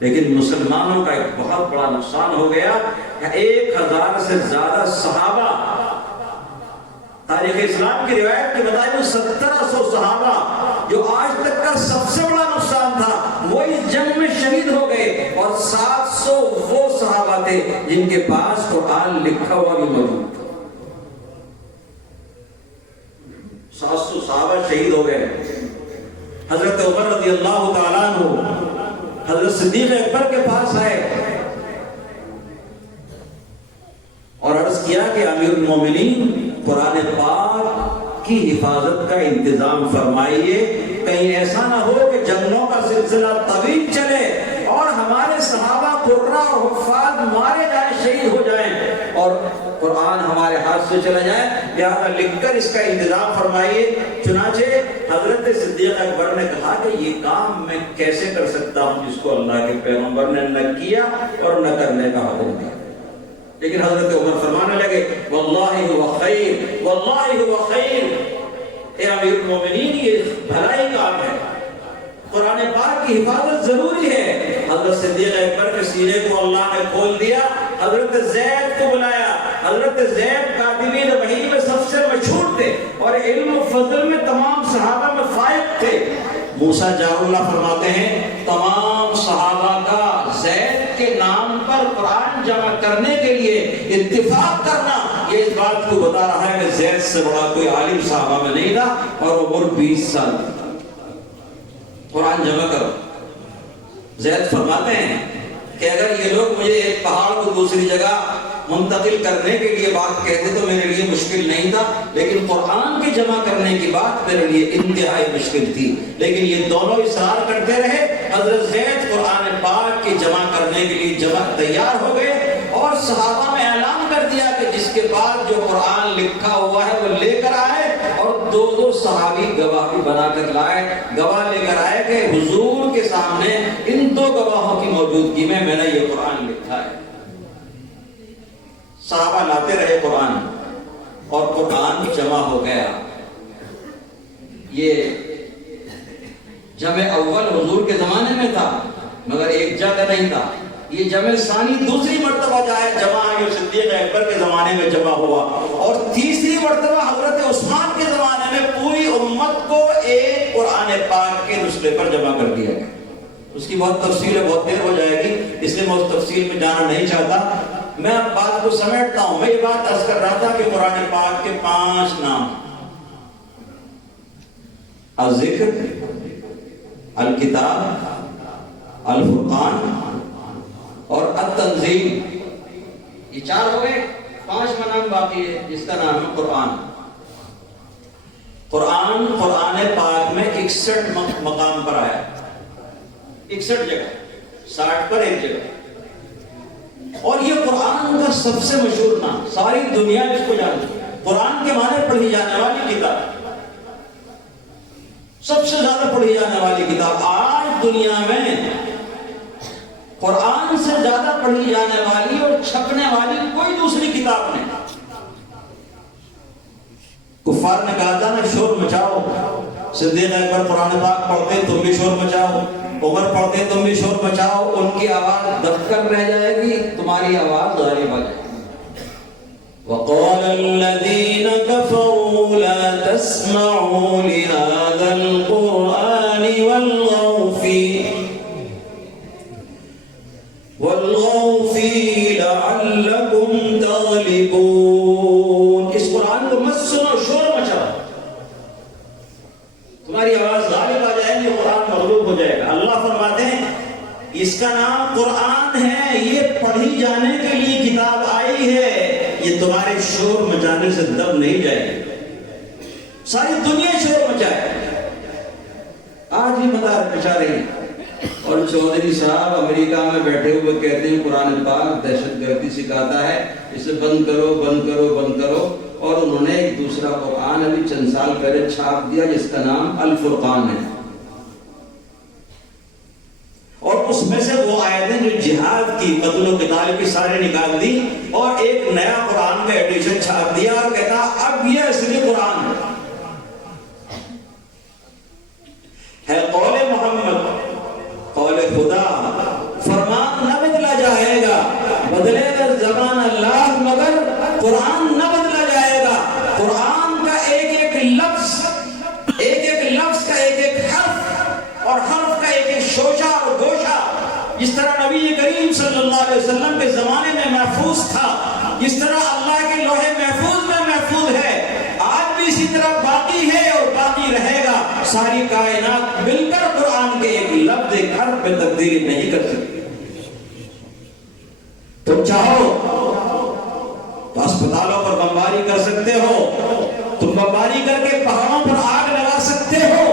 لیکن مسلمانوں کا ایک بہت بڑا نقصان ہو گیا. 1,000 سے زیادہ صحابہ, تاریخ اسلام کی روایت کے مطابق 1700 صحابہ, جو آج تک کا سب سے بڑا نقصان تھا, وہ اس جنگ میں شہید ہو گئے. اور 700 وہ صحابہ تھے جن کے پاس قرآن لکھا ہوا بھی موجود تھا. 700 صحابہ شہید ہو گئے. حضرت عمر رضی اللہ تعالیٰ عنہ حضرت صدیق اکبر کے پاس آئے اور عرض کیا کہ امیر المومنین, قرآن پاک کی حفاظت کا انتظام فرمائیے, کہیں ایسا نہ ہو کہ جنگوں کا سلسلہ طویل چلے اور ہمارے صحابہ قرہ اور حفاظ مارے جائیں, شہید ہو جائیں اور قرآن ہمارے ہاتھ سے چلا جائے, لہذا لکھ کر اس کا انتظام فرمائیے. چنانچہ حضرت صدیق اکبر نے کہا کہ یہ کام میں کیسے کر سکتا ہوں جس کو اللہ کے پیغمبر نے نہ کیا اور نہ کرنے کا حکم دیا. لیکن حضرت عمر فرمانے لگے, واللہ هو خیر, واللہ هو خیر, اے امیر المومنین یہ بھلائی کام ہے, قرآن پاک کی حفاظت ضروری ہے. حضرت صدیق اکبر کے سینے کو اللہ نے کھول دیا. حضرت زید کو بلایا. حضرت زید کاتبین وحی میں سب سے مشہور تھے اور علم و فضل میں تمام صحابہ میں فائق تھے. موسیٰ جار اللہ فرماتے ہیں تمام صحابہ کا زید کے نام پر قرآن جمع کرنے کے لیے اتفاق کرنا یہ اس بات کو بتا رہا ہے کہ زید سے بڑا کوئی عالم صحابہ میں نہیں تھا اور عمر 20 سال قرآن جمع کرو. زید فرماتے ہیں کہ اگر یہ لوگ مجھے ایک پہاڑ کو دوسری جگہ منتقل کرنے کے لیے بات کہتے تو میرے لیے مشکل نہیں تھا, لیکن قرآن کے جمع کرنے کی بات میرے لیے انتہائی مشکل تھی. لیکن یہ دونوں اصرار کرتے رہے. حضرت زید قرآن پاک کے جمع کرنے کے لیے جمع تیار ہو گئے اور صحابہ میں اعلان کر دیا کہ جس کے بعد جو قرآن لکھا ہوا ہے وہ لے کر آئے, اور 2 صحابی گواہ بھی بنا کر لائے. گواہ لے کر آئے کہ حضور کے سامنے ان 2 گواہوں کی موجودگی میں میں نے یہ قرآن لکھا ہے. صحابہ لاتے رہے قرآن اور قرآن جمع ہو گیا. یہ جمع اول حضور کے زمانے میں تھا مگر ایک جگہ نہیں تھا. یہ جمع ثانی دوسری مرتبہ جمع ہے جو صدیق اکبر کے زمانے میں جمع ہوا, اور تیسری مرتبہ حضرت عثمان کے زمانے میں پوری امت کو ایک قرآن پاک کے نسخے پر جمع کر دیا گیا. اس کی بہت تفصیل ہے, بہت دیر ہو جائے گی, اس لیے میں اس تفصیل میں جانا نہیں چاہتا. میں اب بات کو سمیٹتا ہوں. میں یہ بات عرض کر رہا تھا کہ قرآن پاک کے 5 نام, الذکر, الکتاب, الفرقان اور التنزیل, یہ 4 ہو گئے. 5واں نام باقی ہے جس کا نام ہے قرآن. قرآن پاک میں 61 مقام پر آیا, 61 جگہ, 60 پر ایک جگہ. اور یہ قرآن کا سب سے مشہور نام, ساری دنیا اس کو جانتی ہے. قرآن کے معنی پڑھی جانے والی کتاب, سب سے زیادہ پڑھی جانے والی کتاب. آج دنیا میں قرآن سے زیادہ پڑھی جانے والی اور چھپنے والی کوئی دوسری کتاب نہیں. کفار نے کہا تھا نا شور مچاؤ، صدیق اکبر قرآن پاک پڑھتے تم بھی شور مچاؤ، عمر پڑھتے تم بھی شور مچاؤ، ان کی آواز دب کر رہ جائے گی، تمہاری آواز غالب آ جائے گی. وقال الذين كفروا لا تسمعوا لهذا القرآن والغوا فيه لعلكم تغلبون. اس قرآن کو مت سنو، شور مچاؤ، تمہاری آواز غالب آ جائے گی، قرآن مغلوب ہو جائے گا. اللہ فرماتے ہیں اس کا نام قرآن ہے، یہ پڑھی جانے کے لیے کتاب آئی ہے، یہ تمہارے شور مچانے سے دب نہیں جائے گی. ساری دنیا شور مچائے، آج بھی مدار مچا رہی ہے. اور چودھری صاحب امریکہ میں بیٹھے ہوئے کہتے ہیں قرآن پاک دہشت گردی سکھاتا ہے، اسے بند کرو بند کرو بند کرو. اور انہوں نے ایک دوسرا قرآن ابھی چند سال پہلے چھاپ دیا جس کا نام الفرقان ہے، اور اس میں سے وہ آیتیں جو جہاد کی، قتل و قتال کی، سارے نکال دی اور ایک نیا قرآن کا ایڈیشن چھاپ دیا اور کہتا اب یہ اصلی قرآن ہے قول محمد، قول خدا، فرمان نہ بدلا جائے گا، بدلے گا زبان اللہ مگر قرآن نہ بدلا جائے گا. قرآن کا ایک ایک لفظ کا ایک ایک حرف اور حرف کا ایک ایک شوشہ اور گوشہ جس طرح نبی کریم صلی اللہ علیہ وسلم کے زمانے میں محفوظ تھا، جس طرح اللہ کے لوح محفوظ میں محفوظ ہے، آج بھی اسی طرح باقی ہے اور باقی رہے گا. ساری کائنات مل کر قرآن کے ایک لفظ ایک حرف میں تبدیلی نہیں کر سکتی. تم چاہو تو اسپتالوں پر بمباری کر سکتے ہو، تم بمباری کر کے پہاڑوں پر آگ لگا سکتے ہو،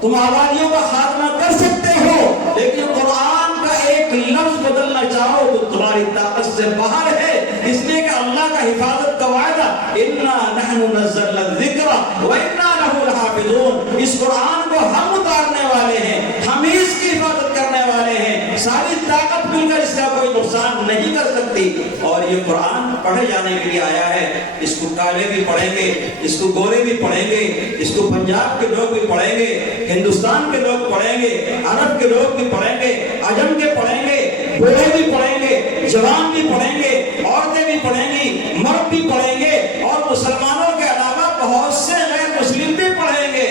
تم آبادیوں کا خاتمہ کر سکتے ہو، لیکن قرآن کا ایک لفظ بدلنا چاہو تو تمہاری طاقت سے باہر ہے. اس لیے کہ اللہ کا حفاظت کا وعدہ اِنَّا نَحْنُ نَزَّلْنَا الذِّكْرَ وَإِنَّا لَهُ لَحَافِظُونَ. اس قرآن کو ہم اتارنے والے ہیں، ہم ہی اس کی حفاظت کرنے والے ہیں. ساری طاقت مل کر اس کا کوئی نقصان نہیں کر سکتی. اور یہ قرآن پڑھے جانے کے لیے آیا ہے. اس کو کالے بھی پڑھیں گے، اس کو گورے بھی پڑھیں گے، اس کو پنجاب کے لوگ بھی پڑھیں گے، ہندوستان کے لوگ پڑھیں گے، عرب کے لوگ بھی پڑھیں گے، عجم کے پڑھیں گے، بوڑھے بھی پڑھیں گے، جوان بھی پڑھیں گے، عورتیں بھی پڑھیں گی، مرد بھی پڑھیں گے، اور مسلمانوں کے علاوہ بہت سے غیر مسلم بھی پڑھیں گے.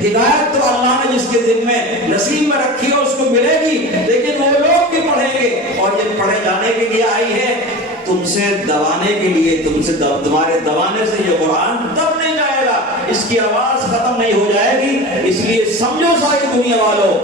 ہدایت تو اللہ نے جس کے دل میں نصیب میں رکھی ہے اس کو ملے گی، لیکن وہ لوگ بھی پڑھیں گے. اور یہ پڑھے جانے کے لیے آئی ہے، تم سے دبانے کے لیے، تمہارے دبانے سے یہ قرآن دب نہیں جائے گا، اس کی آواز ختم نہیں ہو جائے گی. اس لیے سمجھو ساری دنیا والوں،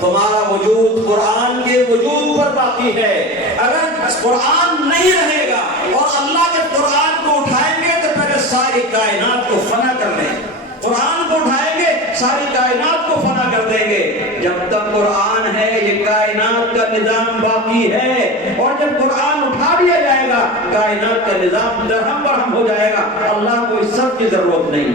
تمہارا وجود قرآن کے وجود پر باقی ہے. اگر قرآن نہیں رہے گا اور اللہ کے قرآن کو اٹھائیں گے تو پہلے ساری کائنات کو فنا کر لیں گے. قرآن کو اٹھائیں گے ساری کائنات کو فنا کر دیں گے. جب تک قرآن ہے یہ کائنات کا نظام باقی ہے، اور جب قرآن اٹھا دیا جائے گا کائنات کا نظام درہم برہم ہو جائے گا. اللہ کو اس سب کی ضرورت نہیں.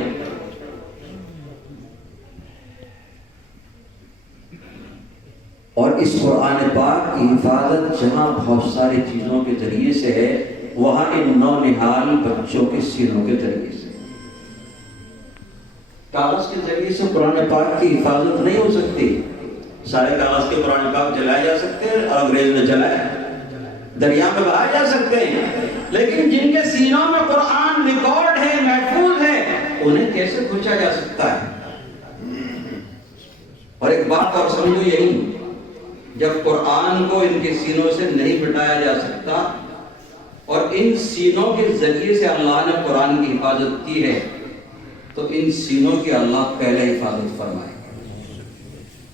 اور اس قرآن پاک کی حفاظت جہاں بہت ساری چیزوں کے ذریعے سے ہے، وہاں ان نونہال بچوں کے سینوں کے ذریعے سے. کاغذ کے ذریعے سے قرآن پاک کی حفاظت نہیں ہو سکتی. سارے کاغذ کے قرآن پاک جلائے جا سکتے ہیں، اور انگریز نے جلائے، دریا میں بہائے جا سکتے ہیں، لیکن جن کے سینوں میں قرآن ریکارڈ ہے، محفوظ ہے، انہیں کیسے کھوچا جا سکتا ہے؟ اور ایک بات اور سمجھو یہی، جب قرآن کو ان کے سینوں سے نہیں مٹایا جا سکتا اور ان سینوں کے ذریعے سے اللہ نے قرآن کی حفاظت کی ہے، تو ان سینوں کی اللہ پہلے حفاظت فرمائے.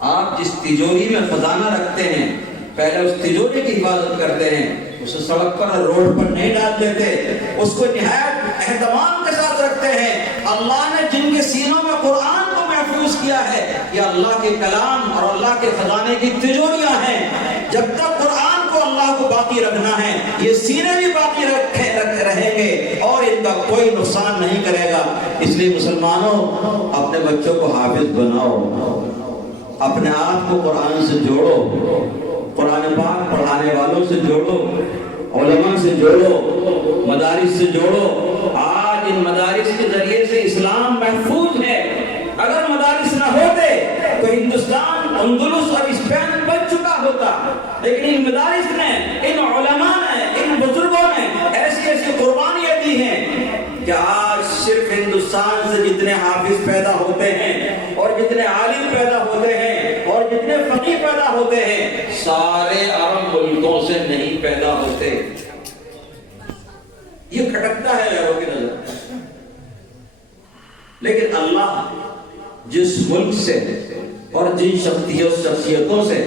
آپ جس تجوری میں خزانہ رکھتے ہیں پہلے اس تجوری کی حفاظت کرتے ہیں، اسے سڑک پر روڈ پر نہیں ڈال دیتے، اس کو نہایت اہتمام کے ساتھ رکھتے ہیں. اللہ نے جن کے سینوں میں قرآن کو محفوظ کیا ہے، یہ اللہ کے کلام اور اللہ کے خزانے کی تجوریاں ہیں. جب تک قرآن کو اللہ کو باقی رکھنا ہے، یہ سینے بھی باقی رہیں گے اور ان کا کوئی نقصان نہیں کرے گا. اس لیے مسلمانوں اپنے بچوں کو حافظ بناؤ، اپنے آپ کو قرآن سے جوڑو. قرآن پاک پڑھانے والوں سے جوڑو، علماء سے جوڑو، مدارس سے جوڑو۔ آج ان مدارس کے ذریعے سے اسلام محفوظ ہے۔ اگر مدارس نہ ہوتے تو ہندوستان اندلس اور اسپین بن چکا ہوتا، لیکن ان مدارس نے، ان علماء نے، ان بزرگوں نے ایسی ایسی قربانیاں دی ہیں کہ آج صرف ہندوستان سے جتنے حافظ پیدا ہوتے ہیں اور جتنے عالم پیدا ہوتے ہیں اور جتنے فقیہ پیدا ہوتے ہیں، سارے عرب ملکوں سے نہیں پیدا ہوتے۔ یہ کھٹکتا ہے لوگوں کی نظر، لیکن اللہ جس ملک سے اور جن شخصیتوں سے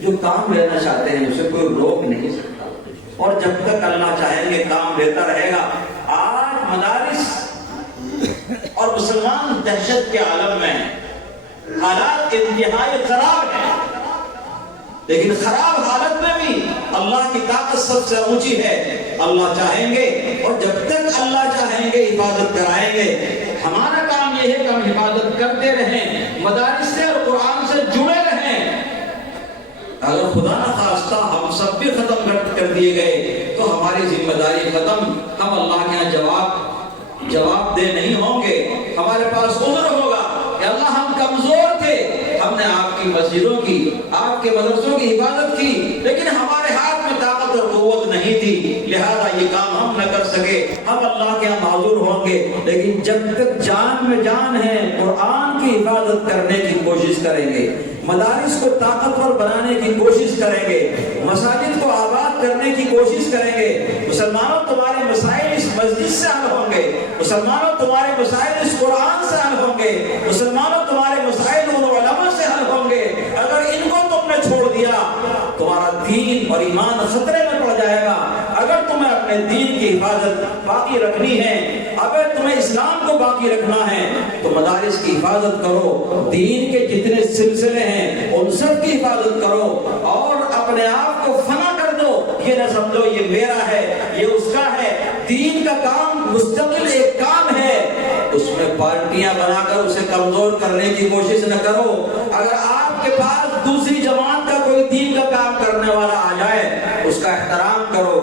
جو کام لینا چاہتے ہیں اسے کوئی روک نہیں سکتا، اور جب تک اللہ چاہیں گے کام لیتا رہے گا۔ آج مدارس اور مسلمان دہشت کے عالم میں حالات انتہائی خراب ہیں، لیکن خراب حالت میں بھی اللہ کی طاقت سب سے اونچی ہے۔ اللہ چاہیں گے اور جب تک اللہ چاہیں گے حفاظت کرائیں گے۔ ہمارا کام یہ ہے کہ ہم حفاظت کرتے رہیں، مدارس سے اور قرآن سے جڑے رہیں۔ اگر خدا نہ خواستہ ہم سب بھی ختم کر دیے گئے تو ہماری ذمہ داری ختم، ہم اللہ کے یہاں جواب دہ نہیں ہوں گے۔ ہمارے پاس عذر ہوگا کہ اللہ ہم کمزور تھے، ہم نے آپ کی مسجدوں کی، آپ کے مدرسوں کی حفاظت کی، لیکن ہمارے ہاتھ میں طاقت اور قوت نہیں تھی، لہذا یہ کام ہم نہ کر سکے، ہم اللہ کے یہاں معذور ہوں گے۔ لیکن جب تک جان میں جان ہے قرآن کی حفاظت کرنے کی کوشش کریں گے، مدارس کو طاقتور بنانے کی کوشش کریں گے، مساجد کو آباد کرنے کی کوشش کریں گے۔ مسلمانوں تمہارے مسائل اس مسجد سے حل ہوں گے، مسلمانوں تمہارے مسائل اس قرآن سے حل ہوں گے، مسلمانوں تمہارے مسائل ان علماء سے حل ہوں گے۔ اگر ان کو تم نے چھوڑ دیا تمہارا دین اور ایمان خطرے میں پڑ جائے گا۔ اگر تمہیں اپنے دین کی حفاظت باقی رکھنی ہے، اگر تمہیں اسلام کو باقی رکھنا ہے تو مدارس کی حفاظت کرو، دین کے جتنے سلسلے ہیں ان سب کی حفاظت کرو، اور اپنے آپ کو فنا کر دو۔ یہ نہ سمجھو یہ میرا ہے، یہ اس کا ہے۔ دین کا کام مستقل ایک کام ہے، اس میں پارٹیاں بنا کر اسے کمزور کرنے کی کوشش نہ کرو۔ اگر آپ کے پاس دوسری جماعت کا کوئی دین کا کام کرنے والا آ جائے اس کا احترام کرو،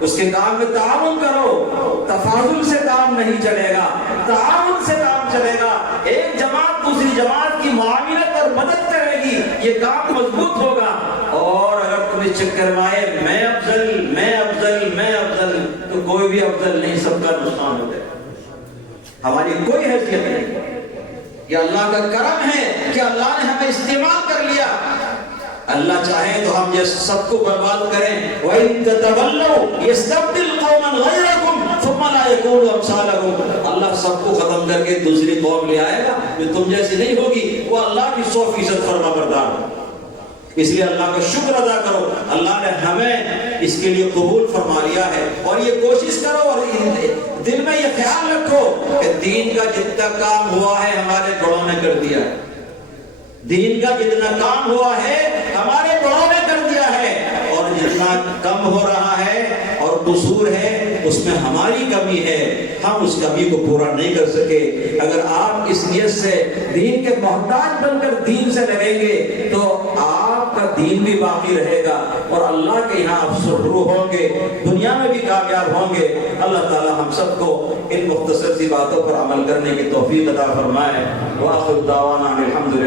اس کے کام میں تعاون کرو۔ تفاضل سے کام نہیں چلے گا، تعاون سے کام چلے گا۔ ایک جماعت دوسری جماعت کی معاونت اور مدد کرے گی، یہ کام مضبوط ہوگا۔ اور اگر تم اس چکر میں آئے میں افضل میں افضل میں افضل، تو کوئی بھی افضل نہیں، سب کا نقصان ہو جائے، ہماری کوئی حیثیت نہیں۔ یہ اللہ کا کرم ہے کہ اللہ نے ہمیں استعمال کر لیا۔ اللہ چاہے تو ہم یہ سب کو برباد کریں۔ وَإِن تَتَوَلَّوْا يَسْتَبْدِلْ قَوْمًا غَيْرَكُمْ ثُمَّ لَا يَكُونُوا أَمْثَالَكُمْ۔ اللہ سب کو ختم کر کے دوسری قوم لے آئے گا جو تم جیسی نہیں ہوگی، وہ اللہ کی 100% فرما بردار۔ اس لیے اللہ کا شکر ادا کرو، اللہ نے ہمیں اس کے لیے قبول فرما لیا ہے۔ اور یہ کوشش کرو اور دل میں یہ خیال رکھو کہ دین کا جتنا کام ہوا ہے ہمارے بڑوں نے کر دیا ہے، دین کا جتنا کام ہوا ہے ہمارے بڑوں نے کر دیا ہے، اور جتنا کم ہو رہا ہے اور قصور ہے اس میں ہماری کمی ہے، ہم اس کمی کو پورا نہیں کر سکے۔ اگر آپ اس نیت سے دین کے محتاج بن کر دین سے لگیں گے تو آپ کا دین بھی باقی رہے گا اور اللہ کے یہاں آپ سرخرو ہوں گے، دنیا میں بھی کامیاب ہوں گے۔ اللہ تعالی ہم سب کو ان مختصر سی باتوں پر عمل کرنے کی توفیق عطا فرمائے۔ وآخر دعوانا الحمدللہ۔